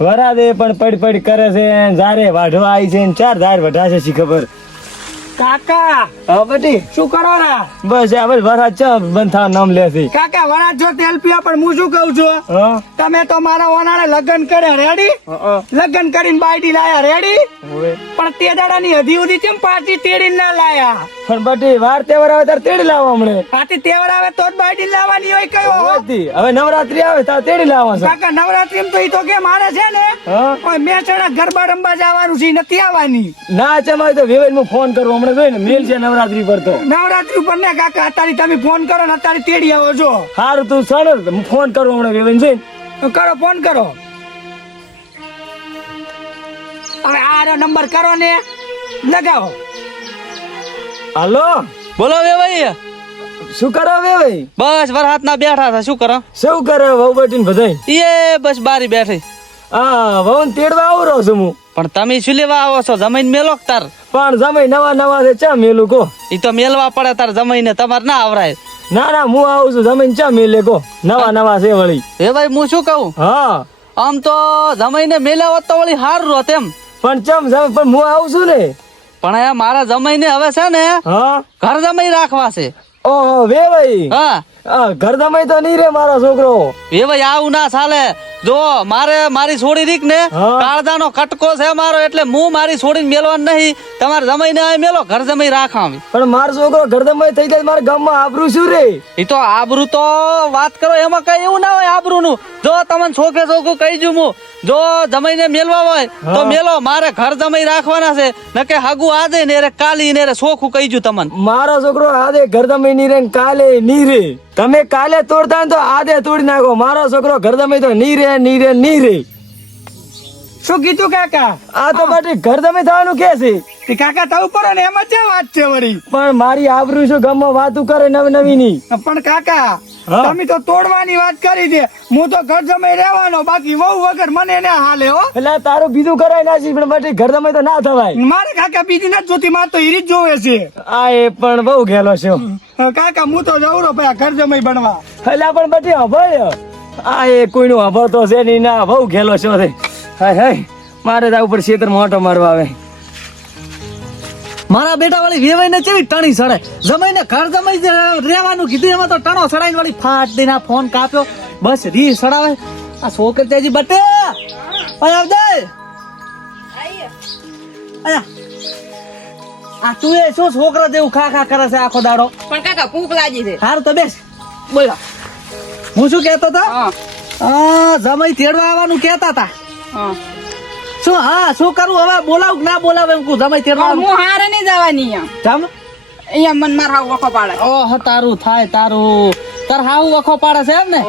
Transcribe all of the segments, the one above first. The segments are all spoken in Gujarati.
વરાદે પણ પડ પડ કરે છે, જારે વાઢવા આવી છે ને ચાર ધાર વઢાશે શી ખબર? કાકા હા બટી શું કરો રા બસ હવે બસ વરાદ ચા નામ લે કાકા વરાજ જો તેલ પીવા પણ હું શું કહું છું? તમે તો મારા ઓનાળે લગ્ન કર્યા રેડી લગ્ન કરીને બાયડી લાયા રેડી પણ તે દાડાની હદી ઉધી કેમ પાટી તેડી ના લાયા? પણ બટી વાર તહેવાર આવે ત્યારે તેડી લાવો હમણે. પાટી તહેવાર આવે તો જ બાયડી લાવવાની હોય કયો. હવે નવરાત્રી આવે ત્યારે તેડી લાવો કાકા નવરાત્રી તો ઈ તો કે મારે છે ને? કોઈ ઓય મેચડા ગરબા રમવા જવાનું છે નથી આવવાની. ના ચમાય તો વિવેન ફોન કરું હમણાં જોઈ ને મેલ છે નવરાત્રી પર તો. નવરાત્રી ઉપર ને કાકા અત્યારે તમે ફોન કરો ને અત્યારે તેડી આવો છો સારું તું હું ફોન કરું હમણાં વેવન જોઈ કરો ફોન કરો. હવે આ નંબર કરો ને લગાવો. હાલો? બોલો બે ભાઈ. શું કરો વેવાઈ બસ વરહાત ના બેઠા હતા શું કરો? શું કરે વહુ બેટી ને બધાય? એ બસ બારી બેઠી. હા વહુ ને તેડવા આવું રહું છું હું. પણ તમે શું લેવા આવો છો? જમીન મેલો તાર? પણ જમાઈ નવા નવા છે ચા મેલું કો ઈ તો મેલવા પડે તાર જમીને તમારે ના આવરાય. ના ના હું આવું છું જમીન ચા મેલે કો નવા નવા છે વળી. એ ભાઈ હું શું કહું? હા. આમ તો જમીને મેલ્યા હોત તો વળી હારું રોત એમ. પણ ચમ જમ પણ હું આવું છું ને? પણ આ મારા જમાઈને હવે છે ને હા. ઘર જમાઈ રાખવા છે. ઓહો વે ભાઈ. હા. ઘર દમાઈ તો નહીં રે મારો છોકરો. એ ભાઈ આવું ના ચાલે. જો મારે મારી છોડી રીક ને. કાળજાનો કટકો છે મારો એટલે હું મારી છોડીને મેલવાન નહીં. તમારે જમાઈને આ મેલો ઘર જમાઈ રાખવા પણ મારો છોકરો ઘર જમાઈ થઈ જાય મારા ગામમાં આબરૂ શું રે? એ તો આબરૂ તો વાત કરો એમાં કઈ એવું ના હોય આબરૂ નું જો તમને છોકે છોકું કહી દઉં હું. જો જમાઈને મેલવા હોય તો મેલો મારે ઘર જમાઈ રાખવાના છે. નકે હાગુ આજે ને રે કાલી ને રે સોખું કહી દઉં તમને. મારો છોકરો આદે ઘર જમાઈ ની રે કાલે ની રે. તમે કાલે તોડતા ને તો આદે તોડી નાખો. મારો છોકરો ઘર તમે તો નહીં રે નહીં રે નહીં રે શું કીધું કાકા? આ તો બાટી ઘર તમે થવાનું કે છે? તે કાકા તાવ પર ને એમાં ક્યાં વાત છે વળી. પણ મારી આબરૂ શું ગમો વાતું કરે નવી નવી ની પણ કાકા હા. તમે તો તોડવાની વાત કરી છે. હું તો ઘર જમાઈ રહેવાનો બાકી વહુ વગર મને ને હાલે હો. એટલે તારું બીજું કરાય ના છે પણ બાટી ઘર જમાઈ તો ના થવાય. મારે કાકા બીજી ના જોતી મારે તો ઈરી જ જોવે છે. આ એ પણ બહુ ઘેલો છે. કાકા હું તો જવરો ભાઈ ઘર જમાઈ બનવા. એટલે પણ બાટી હવે આ એ કોઈનું હભાતો છે નહીં ના બહુ ઘેલો છે તે. હાય હાય. મારે આ ઉપર શેતર મોટો મારવા આવે. મારા બેટા વાળી વેવાઈને કેવી ટણી સડે જમાઈને ઘર જમાઈ રહેવાનું કીધું એમાં તો ટણો સડાઈને વાળી ફાટ દઈને ફોન કાપ્યો. બસ રી સડાવે આ છોકરી તેજી બટે. અરે આવજે. અયા આ તું એ શું છોકરા જેવું ખા ખા કરે છે આખો દાડો? પણ કાકા ભૂખ લાગી છે. સારું તો બેસ. બોલા. હું શું કહેતો હતા હા. આ જમાઈ તેડવા આવવાનું કહેતા હતા શું હા શું કરું? હવે બોલાવું કે ના બોલાવ એમ કહું. જમાઈ તેર હું હારે નહીં જવાની જમ? અહીંયા મન મારા વખો પાડે. ઓહ તારું થાય તારું. તાર હાવ વખો પાડે છે એમ ને?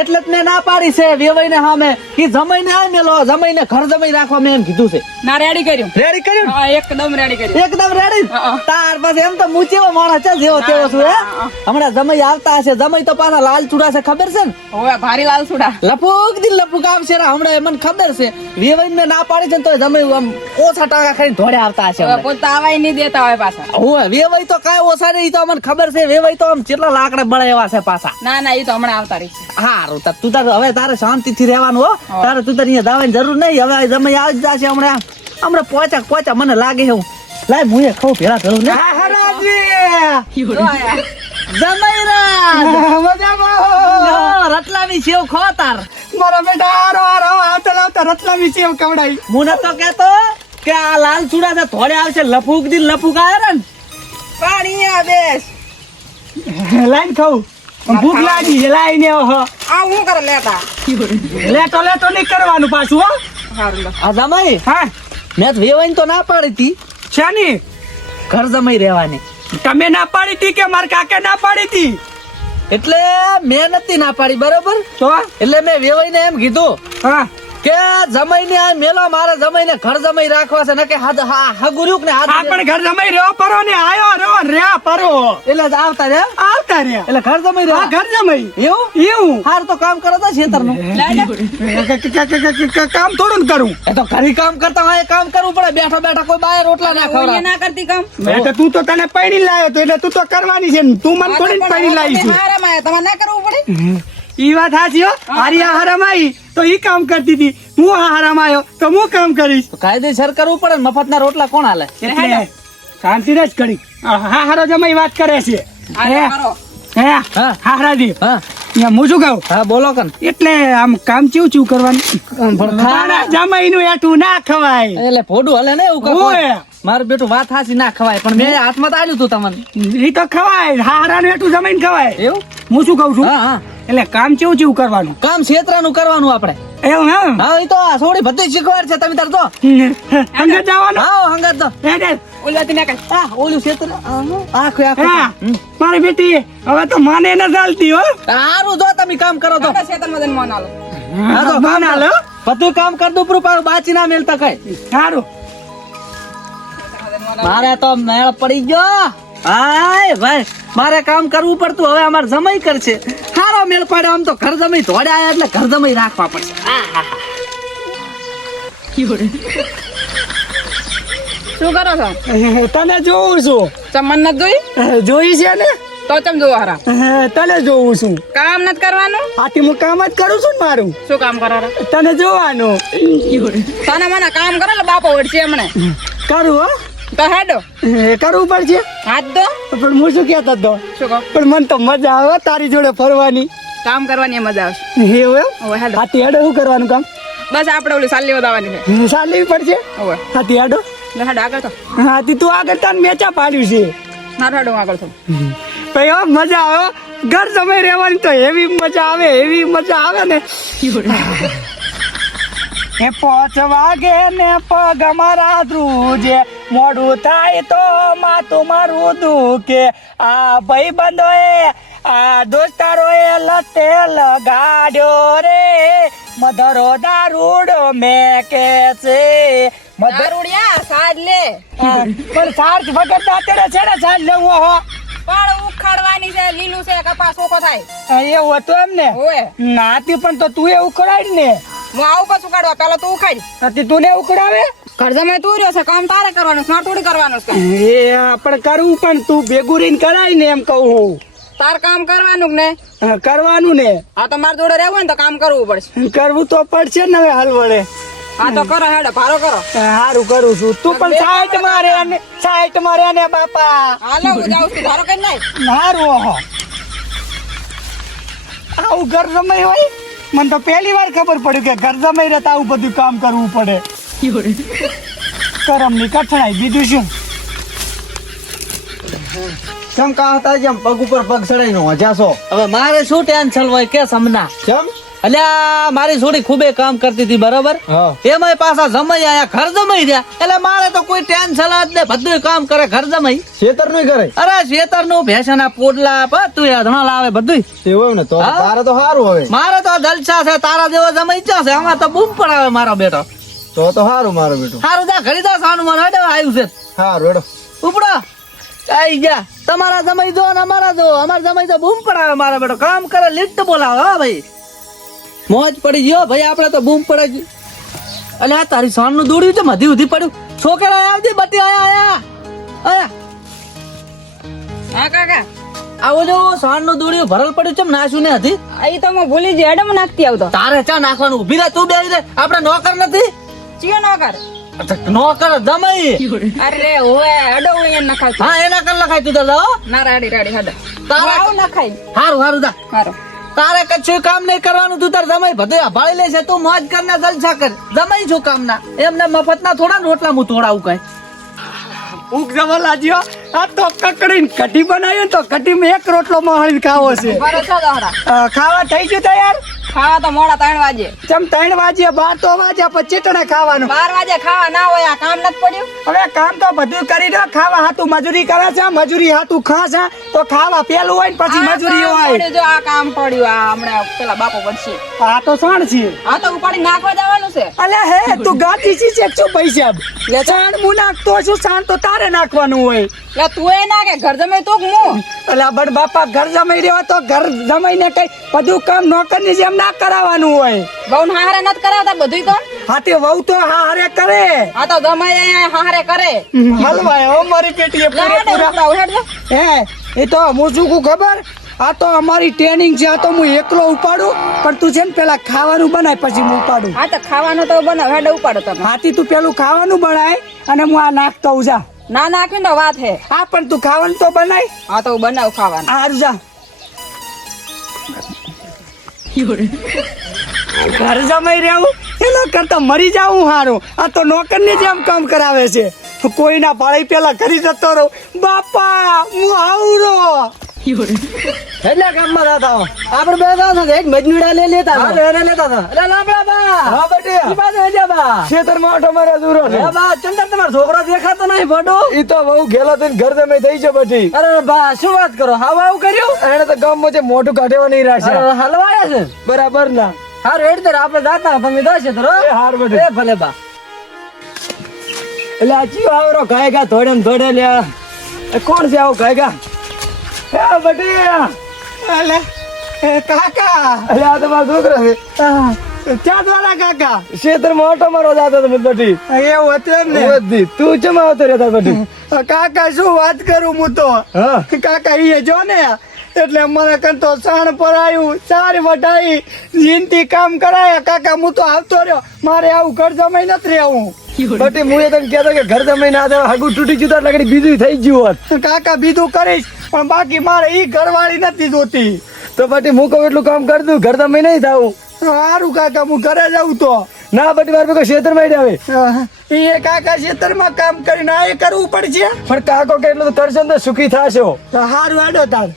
એટલે જ ને ના પાડી છે વેવાઈને સામે. કે જમાઈને આ મેલો જમાઈને ઘર જમાઈ રાખવા મેં એમ કીધું છે. ના રેડી કર્યું. રેડી કર્યું હા એકદમ રેડી કર્યું. એકદમ રેડી તાર પાસે એમ તો હું માણસ છે જેવો તેવો છું હે? હમણાં જમાઈ આવતા હશે જમાઈ તો પાછા લાલ ચૂડા છે ખબર છે ને? ઓય ભારી લાલ ચૂડા. લપુક દિલ લપુક આવશે રે હમણાં એ મને ખબર છે. વેવાઈ ને ના પાડી છે ને તો જમાઈ આમ ઓછા ટાકા ખાઈને ધોડે આવતા હશે. પોતા આવાય નહીં દેતા હોય પાછા. ઓય વેવાઈ તો કાય ઓછા નહીં તો અમને ખબર છે વેવાઈ તો આમ કેટલા લાકડા બળે એવા છે પાછા. ના ના એ તો હમણાં આવતા રહી હારું તું તાર હવે તારે શાંતિથી રહેવાનું હો. તારે તું તાર અહીંયા જવાની જરૂર નહીં. હવે તમે આવી જ જશે હમણાં. હમણાં પોચા પોચા મને લાગે હું. લાય હું એ ખાઉં પેલા કરું ને? રતલામી સેવ ખો તાર. મારા બેટા હારો હારો આવતા લાવતા રતલામી સેવ કવડાઈ. હું નતો કેતો કે આ લાલ ચૂડા છે થોડે આવશે લફુક દી લફુક આવે ને. પાણી આ બેસ. લાઈન ખાઉં. ભૂખ લાગી છે લાઈને ઓહો આ હું કરે લેતા. લેતો લેતો નહીં કરવાનું પાછું હો. હા લો. આ જમાઈ હા. મેં તો વેવાઈને તો ના પાડી હતી. શાની ઘર જમાઈ રહેવાની. તમે ના પાડી હતી કે મારા કાકે ના પાડી હતી? એટલે મેં નથી ના પાડી બરોબર? તો? એટલે મેં વેવાઈને એમ કીધું હા. કે જમાઈને આ મેલો મારે જમાઈને ઘર જમાઈ રાખવા છે નકે હાથ હા હગુરુક ને હા પણ ઘર જમાઈ રહ્યો પરો ને આયો રહ્યો રહ્યા પરો. એટલે આવતા રે આવતા રે એટલે ઘર જમાઈ રહ્યો? ઘર જમાઈ. એવું? એવું. હાર તો કામ કરો તો ખેતરનું કામ થોડું ને કરું. એ તો ઘરી કામ કરતા હોય કામ કરવું પડે. બેઠો બેઠો કોઈ બાય રોટલા ના ખવડાવે. ના કરતી કામ? એટલે તું તો તને પૈણી લાયો તો એટલે તું તો કરવાની છે ને. તું મને થોડી ને પૈણી લાવી છે. હારામાં આયા. તમારે ના કરવું પડે? ઈ વાત હાચી હો? હારી આ હરામ આવી તો ઈ કામ કરતી હતી. હું હારામાં આવ્યો તો હું કામ કરીશ. તો કાયદેસર કરવું પડે મફત ના રોટલા કોણ હાલે? એટલે શાંતિ જ કરી હા હારો જમાઈ વાત કરે છે. અરે હે. હારાજી હા? હું. શું કહું હા. બોલો કન. એટલે આમ કામ ચીવ ચીવ કરવાનું? પણ જમાઈ નું એઠું ના ખવાય. એટલે ફોડું હલે ને એવું કહું. મારું બેટું વાત હાચી ના ખવાય પણ મેં હાથમાં તો આલ્યું તું તમને. ઈ તો ખવાય. હારાનું એઠું જમાઈને ખવાય. એવું? હું શું કહું છું? હા હા. એટલે કામ કેવું ચેવું કરવાનું? કામ ક્ષેત્રનું કરવાનું આપણે. એવું એમ? હા એ તો આ સોડી બધી શીખવાડ છે તમે તાર તો જવાનું? હા હંગાત તો હેડે. ઉલવાથી ના કર. હા ઓલું ક્ષેત્ર આખું આખું. મારી બેટી હવે તો માને ન ચાલતી હો. સારું જો તમે કામ કરો તો. ક્ષેત્રમાં ખેતરમાં જઈને આલો. હા તો માન આલો. બધું કામ કર દઉં પૂરું પાડું બાચી ના મેલતા કઈ. સારું મારે તો મેળ પડી ગયો. હાય ભાઈ મારે કામ કરવું પડતું હવે અમારે જમાઈ કરશે. સારો મેળ આમ તો ઘર ધોડે આયા એટલે ઘર રાખવા પડશે. શું કરો છો? તને જોઉં છું. ચમ મન નથી જોઈ? જોઈ છે ને? તો ચમ જોવો હારા? તને જોઉં છું. કામ નથી કરવાનું? આથી હું કામ જ કરું છું ને મારું? શું કામ કરો તને જોવાનું. તને મને કામ કરો એટલે બાપો વળશે હમણે. કરું હો. તો હેડો એ કરવું પડશે હાથ દો. પણ હું શું કહેતો હતો? શું કહો? પણ મને તો મજા આવે તારી જોડે ફરવાની. કામ કરવાની મજા આવશે. એવું એમ? હાથી હાડો શું કરવાનું કામ? બસ આપણે ઓલી સાલી વધાવવાની છે. સાલી પડશે? હાથી હાડો. હેડો આગળ તો હાથી તું આગળ તાન મેચા પાડ્યું છે. મારું હેડો આગળ તો ભાઈ હો મજા આવે ઘર સમય રહેવાની તો એવી મજા આવે એવી મજા આવે ને. એ પોચ વાગે ને પગ મારા ધ્રુજે. મોડું થાય તો માતું મારું દુખે. આ ભાઈ બંધોએ આ દોસ્તારોએ લતે લગાડ્યો રે. મધરો દારૂડો મેં કે છે. મધર દારૂડિયા સાજ લે. પણ સાર્જ વગર દાંતડે છેડે સાજ લેવો હો. પણ ઉખાડવાની છે લીલું છે કપાસ ઓકો થાય. એવું હતું એમ ને નાતી પણ તો તું એ ઉખડાય ને. હું આવું પછી ઉખાડવા પેલા તું ઉખાડ તું ને ઉકળાવે? કરજમે તું રહ્યો છે કામ તારે કરવાનું છે થોડી કરવાનું છે. એ આપણે કરવું પણ તું ભેગું રહીને કરાય ને એમ કહું હું. તાર કામ કરવાનું ને કરવાનું ને. આ તો મારા જોડે રહેવું ને તો કામ કરવું પડશે. કરવું તો પડશે ને હવે હાલ વળે. હા તો કરો હેડો ભારો કરો. સારું કરું છું. તું પણ સાઈટમાં રે ને સાઈટમાં રે ને બાપા. હાલો હું જાઉં છું. ભારો કરી નાખ સારું આવું ઘર જમાઈ હોય? મને તો પહેલી વાર ખબર પડી કે ઘર જમાઈ રહેતા આવું બધું કામ કરવું પડે. કરમની કઠણાઈ બીજું શું? કેમ કા હતા જેમ પગ ઉપર પગ ચડાઈને નો છો હવે મારે શું ટેન્શન હોય કે સમના? કેમ અલ્યા મારી છોડી ખૂબે કામ કરતી હતી બરાબર? એમાં પાછા જમાઈ આયા ઘર જમાઈ રહ્યા. એટલે મારે તો કોઈ ટેન્શન જ ને બધું કામ કરે ઘર જમાઈ. ખેતરનું કરે? અરે શેતરનું ભેંસના પોડલા બધું અધણા લાવે બધું એવું ને તો તારે તો સારું હવે. મારે તો જલસા છે તારા જેવો જમાઈ છે આમાં તો બૂમ પડાવે મારો બેટો. તો તો સારું મારો બેટો. સારું જા ઘડી દા સાનું મને હેડો આવ્યું છે. સારું હેડો. ઉપડો. આઈ ગયા. તમારા જમાઈ જો ને અમારા જો અમારા જમાઈ તો બૂમ પડાવે મારો બેટો. કામ કરે લીટ બોલાવે હા ભાઈ. મોજ પડી ગયો. ભાઈ આપણે તો બૂમ પડે જ. અલે આ તારી સાનનું દોડ્યું છે મધી ઉધી પડ્યું. છોકરા આવતી બટી આયા આયા. આયા. હા કાકા. આવો જો સાનનું દોડ્યું ભરલ પડ્યું છે નાશું ને હતી અહીં તો હું ભૂલી જઈ એડમ નાખતી આવતો. તારે ચા નાખવાનું? ઊભી રહે તું બે રે આપણે નોકર નથી. ચિયો નોકર? નોકર દમઈ અરે ઓએ હું નખાય હા એના કર લખાય તું તો ના રાડી રાડી હેડો. તારા- આવ નખાય હારું હારું દા મારો તારે કશું કામ નહીં કરવાનું તું તાર જમાઈ બધું ભાળી લે છે તું મોજ કર ને જલસા કર. જમાઈ છું કામ ના એમને મફત ના થોડા રોટલા હું તોડાવું કઈ. ભૂખ જવા લાગ્યો. આ તો કકડીને કઢી બનાવી તો કઢી એક રોટલો મહાળી ખાવો છે. ખાવા થઈ ગયું તૈયાર? ખાવા તો મોડા ત્રણ વાગે. ચમ ત્રણ વાગે બાર તો વાગ્યા પછી ચેટણે ખાવાનું. બાર વાગે ખાવા ના હોય આ કામ નથી પડ્યું. હવે કામ તો બધું કરી દો ખાવા હાતું મજૂરી કરે છે મજૂરી હાતું ખાશે તો ખાવા પેલું હોય ને પછી મજૂરી હોય. પડ્યું જો આ કામ પડ્યું આ હમણાં પેલા બાપો પડશે આ તો સાણ છે. આ તો ઉપાડી નાખવા જવાનું છે. અલે હે તું ગાતી છી છે શું પૈસા લે સાણ હું નાખતો છું સાણ તો તારે નાખવાનું હોય. એટલે તું એ નાખે ઘર જમે તો હું. એટલે બડ બાપા ઘર જમાઈ રહ્યો તો ઘર જમાઈને કઈ બધું કામ નોકરની જેમ ના કરાવવાનું હોય. બહુ હારે નથી કરાવતા બધું તો? હા તે વહુ તો હારે કરે. હા તો ગમે હારે કરે. હલવાય હો મારી પેટીએ પૂરેપૂરા. હે એ તો હું શું કહું ખબર? આ તો અમારી ટ્રેનિંગ છે આ તો હું એકલો ઉપાડું પણ તું છે ને પેલા ખાવાનું બનાય પછી હું ઉપાડું. હા તો ખાવાનું તો બનાવ હેડે ઉપાડો તમે. હાથી તું પેલું ખાવાનું બનાય અને હું આ નાખતો જા. ના નાખીને તો વાત હે. હા પણ તું ખાવાનું તો બનાય. હા તો બનાવ ખાવાનું. હારું જા. ઘર જમાઈ રહેવું? એના કરતા મરી જાવું હારું. આ તો નોકરની જેમ કામ કરાવે છે. કોઈના પાળી પેલા કરી જતો રહું. બાપા, હું આવરો. એટલે ગામમાં જતા હો. આપણે બે હતા, એક મજનૂડા લઈ લેતા હા, હતા. એને લેતા હતા. એટલે લાપડા બા. હા બેટી. ઈ બાજુ હેડ્યા બા. ખેતરમાં ઓટો મારે દૂરો છે. બા ચંદર તમારો છોકરો દેખાતો નહીં ફોટો ઈ તો બહુ ગેલો થઈને ઘર તમે થઈ છે બટી. અરે બા શું વાત કરો? હાવ આવું કર્યું? એને તો ગામમાં જે મોટું કાઢેવા નહીં રાખશે હલવાયા છે. બરાબર ના. હારું હેડ તર આપણે જાતા તમે દોશે તરો એ હાર બેટી. એ ભલે બા. એટલે આ ચિયો આવરો ગાયગા ધોડે ને ધોડે લ્યા કોણ છે આવો ગાયગા? હે બટી! અલે એ કાકા! એટલે આ તો મારો છોકરો છે. ક્યાં દ્વારા કાકા? ઓટો મારવા જાતો હતો બટી. એવું હતું એમ ને? બધી તું ચમ આવતો રહેતા બટી? કાકા શું વાત કરું હું તો? કાકા એ જો ને? એટલે મને કંતો સાણ પરાયું ચાર વટાઈ જીનથી કામ કરાયા. કાકા હું તો આવતો રહ્યો. મારે આવું ઘર જમાઈ નથી રહેવું. બટી હું એ તને કહેતો કે ઘર જમાઈ ના હગું તૂટી ગયું એટલે બીજું થઈ ગયું હોત. કાકા બીજું કરીશ. પણ બાકી મારે ઈ ઘરવાળી નથી જોતી. તો પછી હું કહું એટલું કામ કરી દઉં ઘર તમે નહીં થાવું સારું કાકા હું ઘરે જાઉં તો. ના બટી મારે કોઈ ખેતરમાં જ આવે એ કાકા ખેતરમાં કામ કરીને આ એ કરવું પડશે? પણ કાકો કે એટલું તો કરશો ને તો સુખી થશો. તો સારું આડો તાર.